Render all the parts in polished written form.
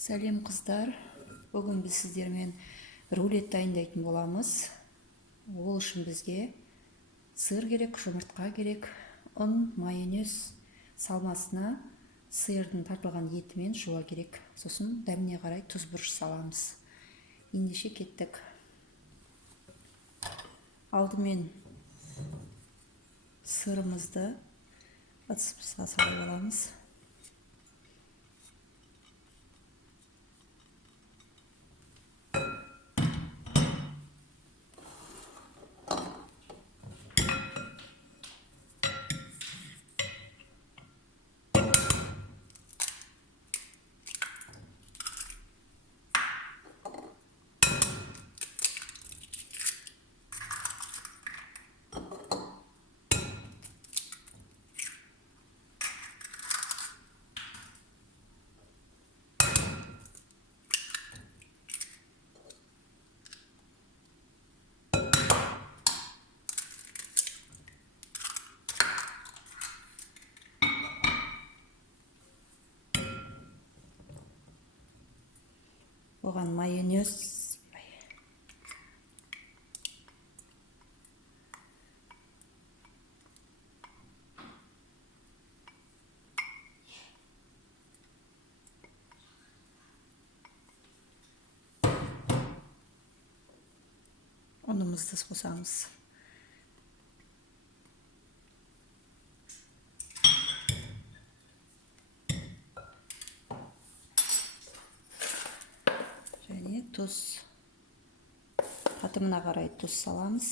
Сәлем қыздар, бүгін біз сіздермен рулет дайындайтын боламыз. Ол үшін бізге сыр керек, жұмыртқа керек, ұн, майонез салмасына сиырдың тартылған етімен жуа керек. Сосын дәміне қарай тұз бұрыш саламыз. Ендеше кеттік. Алдымен сырымызды ыдысымызға салып аламыз. Оған майонез, ұнымызды қосамыз. Және тұз, татымына қарай тұз саламыз.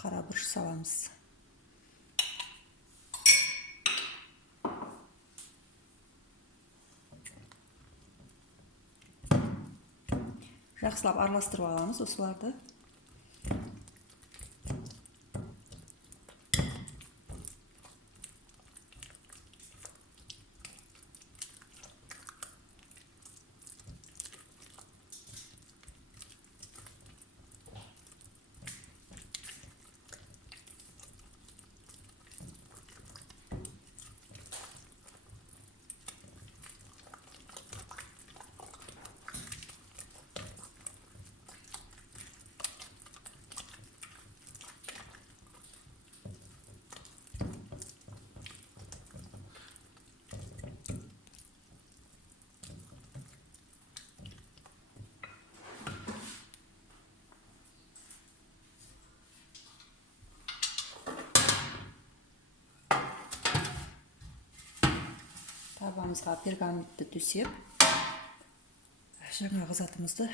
Қара бұрыш саламыз. Жақсылап араластырып аламыз осыларды. Табамызға пергаментті төсеп, жаңағы затымызды,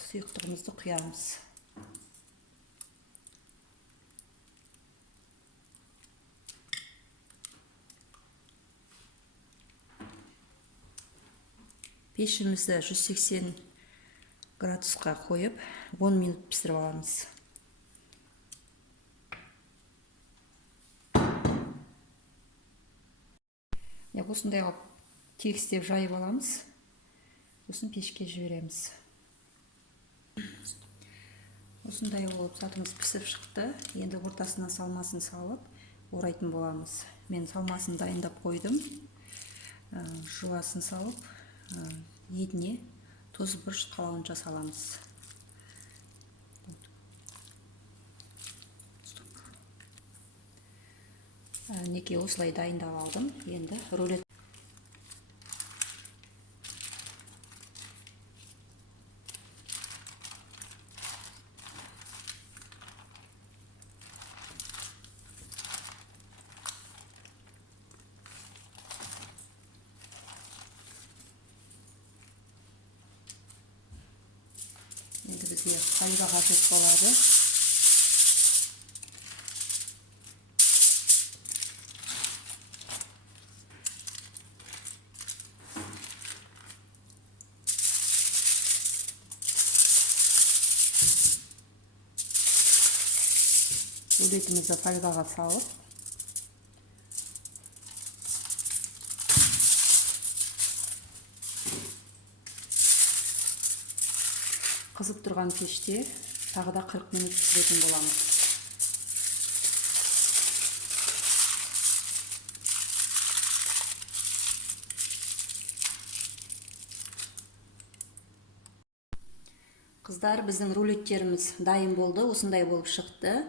сұйықтығымызды құямыз. Пешімізді 180 градусқа қойып, 10 минут пісіріп аламыз. Осындай қылып тегістеп жайып аламыз. Сосын пешке жібереміз. Осындай болып затымыз пісіп шықты. Енді ортасына салмасын салып, орайтын боламыз. Мен салмасын дайындап қойдым. Жуасын салып, етіне тұз бұрыш қалауынша саламыз. Неке осылай дайындап алдым. Енді рулет. Енді бізге фольга қажет болады. Рулетімізді фольгаға салып, қызып тұрған пеште тағы да 40 минут пісіретін боламыз. Қыздар, біздің рулеттеріміз дайын болды. Осындай болып шықты.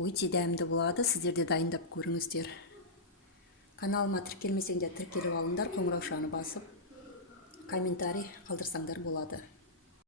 Өте дәмді болады. Сіздер де дайындап көріңіздер. Каналыма тіркелмесеңдер тіркеліп алыңдар. Қоңыраушаны басып, комментарий қалдырсаңдар болады.